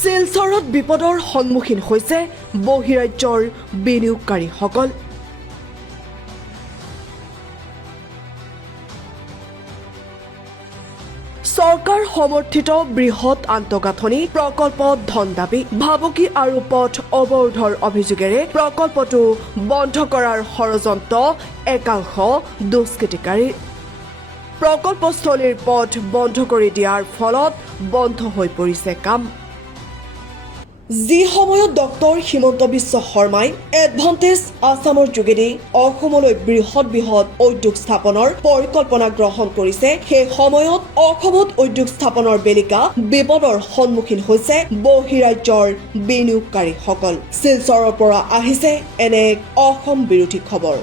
শিলচৰত বিপদৰ সন্মুখীন হৈছে বহিৰাজ্যৰ বিনিয়োগকাৰীসকল। চৰকাৰ সমৰ্থিত বৃহৎ আন্তঃগাঁথনি প্ৰকল্পত ধন দাবী, ভাবুকি আৰু পথ অৱৰোধৰ অভিযোগেৰে প্ৰকল্পটো বন্ধ কৰাৰ ষড়যন্ত্ৰ একাংশ দুষ্কৃতিকাৰীৰ। প্ৰকল্পস্থলীৰ পথ বন্ধ কৰি দিয়াৰ ফলত বন্ধ হৈ পৰিছে কাম। যি সময়ত ডক্টৰ হিমন্ত বিশ্ব শৰ্মাই এডভান্টেজ আছামৰ যোগেদি অসমলৈ বৃহৎ উদ্যোগ স্থাপনৰ পৰিকল্পনা গ্ৰহণ কৰিছে, সেই সময়ত অসমত উদ্যোগ স্থাপনৰ বেলিকা বিপদৰ সন্মুখীন হৈছে বহিৰাজ্যৰ বিনিয়োগকাৰীসকল। শিলচৰৰ পৰা আহিছে এনে এক অসম বিৰোধী খবৰ।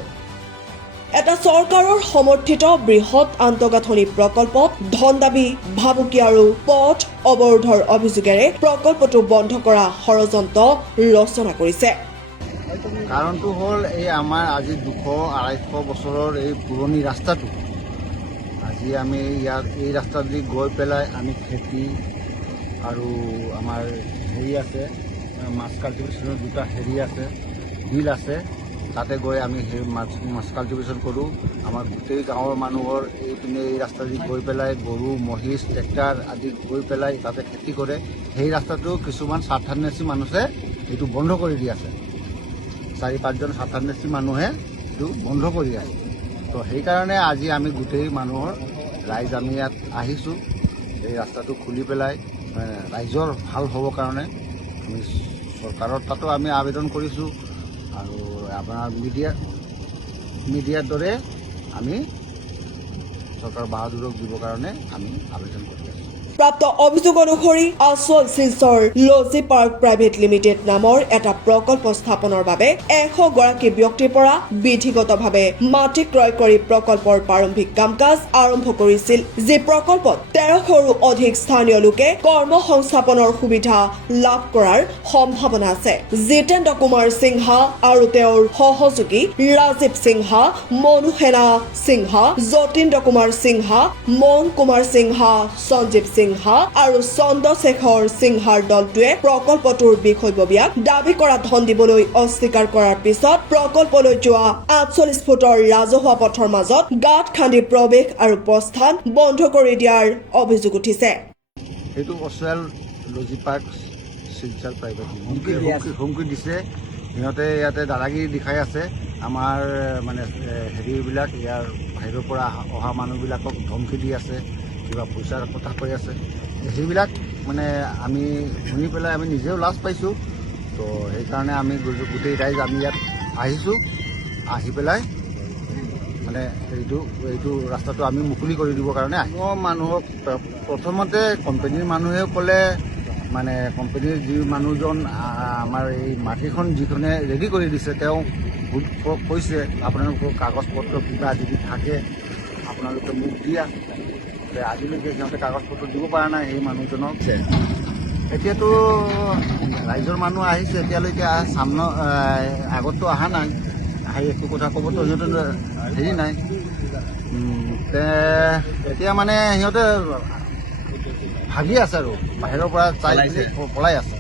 এটা চৰকাৰৰ সমৰ্থিত বৃহৎ আন্তঃগাঁথনি প্ৰকল্পত ধন দাবী, ভাবুকি আৰু পথ অৱৰোধৰ অভিযোগেৰে প্ৰকল্পটো বন্ধ কৰা ষড়যন্ত্ৰ ৰচনা কৰিছে। কাৰণটো হ'ল এই আমাৰ আজি 200-250 বছৰৰ এই পুৰণি ৰাস্তাটো আজি আমি ইয়াত এই ৰাস্তাদি গৈ পেলাই আমি খেতি আৰু আমাৰ হেৰি আছে মাছ কাল্টিভেশ্যনৰ দুটা হেৰি আছে, বিল আছে, তাতে গৈ আমি সেই মাছ কাল্টিভেশ্যন কৰোঁ। আমাৰ গোটেই গাঁৱৰ মানুহৰ এইপিনে এই ৰাস্তাদি গৈ পেলাই গৰু, মহিষ, ট্ৰেক্টাৰ আদি গৈ পেলাই তাতে খেতি কৰে। সেই ৰাস্তাটো কিছুমান স্বাৰ্থন্বেষী মানুহে এইটো বন্ধ কৰি দি আছে। 4-5জন স্বাৰ্থন্বেষী মানুহে এইটো বন্ধ কৰি আছে। তো সেইকাৰণে আজি আমি গোটেই মানুহৰ ৰাইজ আমি ইয়াত আহিছোঁ এই ৰাস্তাটো খুলি পেলাই ৰাইজৰ ভাল হ'বৰ কাৰণে। আমি চৰকাৰৰ তাতো আমি আবেদন কৰিছোঁ আৰু আপোনাৰ মিডিয়াৰ দৰে আমি চৰকাৰ বাহাদুৰক দিবৰ কাৰণে আমি আবেদন কৰি আছোঁ। প্ৰাপ্ত অভিযোগ অনুসৰি আচল শিলচৰ লজি পাৰ্ক প্ৰাইভেট লিমিটেড নামৰ এটা প্ৰকল্প স্থাপনৰ বাবে 100 গৰাকী ব্যক্তিৰ পৰা বিধিগতভাৱে মাটি ক্ৰয় কৰি প্ৰকল্পৰ প্ৰাৰম্ভিক কাম কাজ আৰম্ভ কৰিছিল। যি প্ৰকল্পত 1300ৰো অধিক স্থানীয় লোকে কৰ্ম সংস্থাপনৰ সুবিধা লাভ কৰাৰ সম্ভাৱনা আছে। জিতেন্দ্ৰ কুমাৰ সিংহা আৰু তেওঁৰ সহযোগী ৰাজীৱ সিংহা, মনু সেনা সিংহা, যতীন্দ্ৰ কুমাৰ সিংহা, মন কুমাৰ সিংহা, সঞ্জীৱ সিংহা আৰু চন্দ্ৰশেখৰ সিংহাৰ দলটোৱে প্ৰকল্পটোৰ বিষয়ববীয়াক দাবী কৰা ধন দিবলৈ অস্বীকাৰ কৰাৰ পিছত প্ৰকল্পলৈ যোৱা 48 ফুটৰ ৰাজহুৱা পথৰ মাজত গাঁত খান্দি প্ৰৱেশ আৰু প্ৰস্থান বন্ধ কৰি দিয়াৰ অভিযোগ উঠিছে। এইটো অচুৱেল লজি পাৰ্ক শিলচৰ প্ৰাইভেট হুমকি দিছে। সিহঁতে ইয়াতে দাদাগিৰি দেখাই আছে। আমাৰ মানে হেৰিবিলাক ইয়াৰ বাহিৰৰ পৰা অহা মানুহবিলাকক ধমকি দি আছে, কিবা পইচাৰ কথা কৈ আছে। সেইবিলাক মানে আমি শুনি পেলাই আমি নিজেও লাজ পাইছোঁ। তো সেইকাৰণে আমি গোটেই ৰাইজ আমি ইয়াত আহিছোঁ। আহি পেলাই মানে এইটো ৰাস্তাটো আমি মুকলি কৰি দিবৰ কাৰণে মানুহক প্ৰথমতে কোম্পানীৰ মানুহে ক'লে, মানে কোম্পানীৰ যি মানুহজন আমাৰ এই মাটিখন যিখনে ৰেডি কৰি দিছে তেওঁ কৈছে আপোনালোকৰ কাগজ পত্ৰ কিবা যদি থাকে আপোনালোকে মোক দিয়া। আজিলৈকে সিহঁতে কাগজ পত্ৰ দিব পৰা নাই সেই মানুহজনক। এতিয়াতো ৰাইজৰ মানুহ আহিছে, এতিয়ালৈকে আগততো অহা নাই, আহি একো কথা ক'বতো সিহঁতে হেৰি নাই। এতিয়া মানে সিহঁতে ভাগি আছে আৰু বাহিৰৰ পৰা পলাই আছে।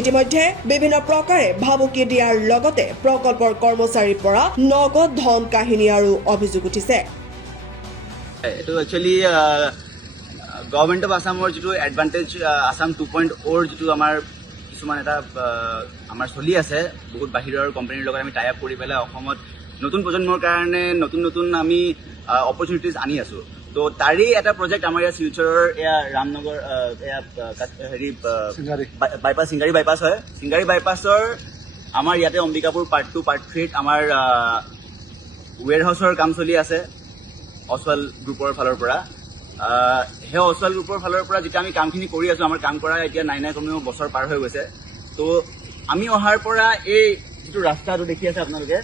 ইতিমধ্যে বিভিন্ন প্ৰকাৰে ভাবুকি দিয়াৰ লগতে প্ৰকল্পৰ কৰ্মচাৰীৰ পৰা নগদ ধন কাহিনী আৰু অভিযোগ উঠিছে। এইটো একচুৱেলি গভৰ্ণমেণ্ট অফ আছামৰ যিটো এডভান্টেজ আছাম 2.0 যিটো আমাৰ কিছুমান এটা আমাৰ চলি আছে, বহুত বাহিৰৰ কোম্পানীৰ লগত আমি টাই আপ কৰি পেলাই অসমত নতুন প্ৰজন্মৰ কাৰণে নতুন আমি অপৰচুনিটিজ আনি আছোঁ। তো তাৰে এটা প্ৰজেক্ট আমাৰ ইয়াত শিলচৰৰ এয়া ৰামনগৰ হেৰি বাইপাছ, চিংগাৰী বাইপাছ হয়। চিংগাৰী বাইপাছৰ আমাৰ ইয়াতে অম্বিকাপুৰ পাৰ্ট 2, পাৰ্ট 3ত আমাৰ ৱেৰ হাউচৰ কাম চলি আছে অচুৱেল গ্ৰুপৰ ফালৰ পৰা। সেই অচুৱেল গ্ৰুপৰ ফালৰ পৰা যেতিয়া আমি কামখিনি কৰি আছোঁ, আমাৰ কাম কৰা এতিয়া নাই কমেও বছৰ পাৰ হৈ গৈছে। তো আমি অহাৰ পৰা এই যিটো ৰাস্তাটো দেখি আছে আপোনালোকে,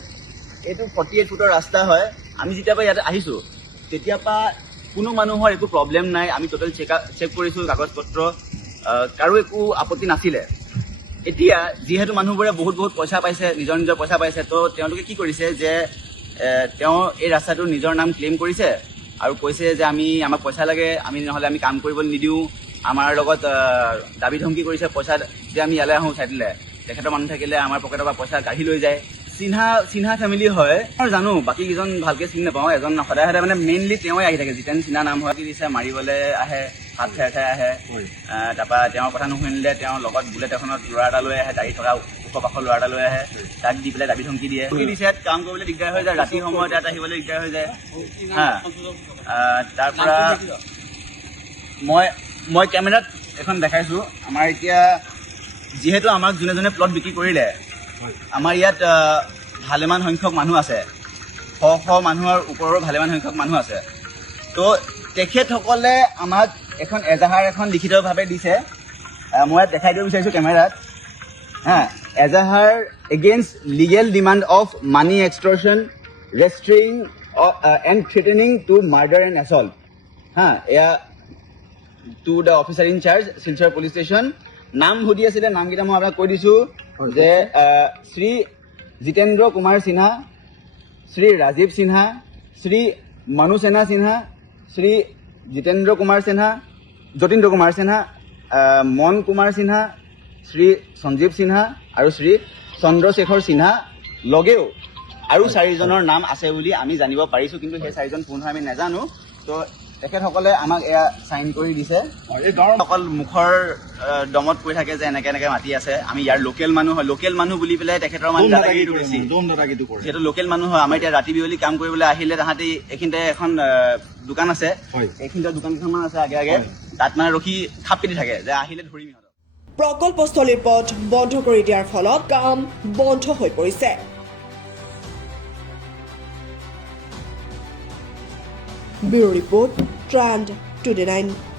এইটো 48 ফুটৰ ৰাস্তা হয়। আমি যেতিয়াৰ পৰা ইয়াতে আহিছোঁ তেতিয়াৰ পৰা কোনো মানুহৰ একো প্ৰব্লেম নাই। আমি টোটেল চেক কৰিছোঁ কাগজ পত্ৰ, কাৰো একো আপত্তি নাছিলে। এতিয়া যিহেতু মানুহবোৰে বহুত পইচা পাইছে, নিজৰ পইচা পাইছে, তো তেওঁলোকে কি কৰিছে যে তেওঁ এই ৰাস্তাটো নিজৰ নাম ক্লেইম কৰিছে আৰু কৈছে যে আমাক পইচা লাগে, আমি নহ'লে আমি কাম কৰিবলৈ নিদিওঁ, আমাৰ লগত দাবী ধমকি কৰিছে পইচা যে আমি ইয়ালৈ আহোঁ চাইডিলে তেখেতৰ মানুহ থাকিলে আমাৰ পকেটৰ পৰা পইচা কাঢ়ি লৈ যায় চিনহা ফেমিলি হয় মই জানো বাকী কেইজন ভালকে চিনি নাপাওঁ এজন সদায় সদায় মানে মেইনলি তেওঁৱে আহি থাকে জিতেন সিনহা নাম হয় দিছে মাৰিবলৈ আহে হাত ফেৰ খাই আহে তাৰপৰা তেওঁৰ কথা নুশুনিলে তেওঁৰ লগত বুলেট এখনত ল'ৰা এটা লৈ আহে দাড়ি থকা ওখ পাখৰ ল'ৰা এটা লৈ আহে তাক দি পেলাই দাবী ধমকি দিয়ে দিছে ইয়াত কাম কৰিবলৈ দিগদাৰ হৈ যায় ৰাতি সময়ত ইয়াত আহিবলৈ দিগদাৰ হৈ যায় হা তাৰপৰা মই কেমেৰাত এখন দেখাইছোঁ আমাৰ এতিয়া যিহেতু আমাক যোনে যোনে প্লট বিক্ৰী কৰিলে আমাৰ ইয়াত ভালেমান সংখ্যক মানুহ আছে শ মানুহৰ ওপৰৰ ভালেমান সংখ্যক মানুহ আছে তো তেখেতসকলে আমাক এখন এজাহাৰ এখন লিখিতভাৱে দিছে মই ইয়াত দেখাই দিব বিচাৰিছোঁ কেমেৰাত হা এজাহাৰ against legal demand of money extortion restraining and threatening to murder and assault হা এয়া to the officer in charge Silchar police station নাম সুধি আছিলে নামকেইটা মই আপোনাক কৈ দিছোঁ যে শ্ৰী জিতেন্দ্ৰ কুমাৰ সিনহা শ্ৰী ৰাজীৱ সিনহা শ্ৰী মনুসেনা সিনহা শ্ৰী জিতেন্দ্ৰ কুমাৰ সিনহা যতীন্দ্ৰ কুমাৰ সিনহা মন কুমাৰ সিনহা শ্ৰী সঞ্জীৱ সিনহা আৰু শ্ৰী চন্দ্ৰশেখৰ সিনহা লগেও আৰু 4জনৰ নাম আছে বুলি আমি জানিব পাৰিছোঁ কিন্তু সেই 4জন কোন হয় আমি নাজানো তো তেখেতসকলে আমাক এয়া চাইন কৰি দিছে অকল মুখৰ দমত কৈ থাকে যে এনেকে এনেকে মাতি আছে আমি ইয়াৰ লোকেল মানুহ হয় লোকেল মানুহ বুলি পেলাই তেখেতৰ মানে দাদাগিৰিটো বেছি যিহেতু লোকেল মানুহ হয় আমাৰ এতিয়া ৰাতি বিয়লি কাম কৰিবলৈ আহিলে তাহাঁতি এইখিনিতে এখন দোকান আছে এইখিনিতে দোকান কেইখনমান আছে আগে আগে তাত মানে ৰখি খাপ পিটি থাকে যে আহিলে ধৰিম ইহঁতক প্ৰকল্পস্থলীৰ পথ বন্ধ কৰি দিয়াৰ ফলত কাম বন্ধ হৈ পৰিছে ব্যুৰো ৰিপৰ্ট ট্ৰেণ্ড টুডে 9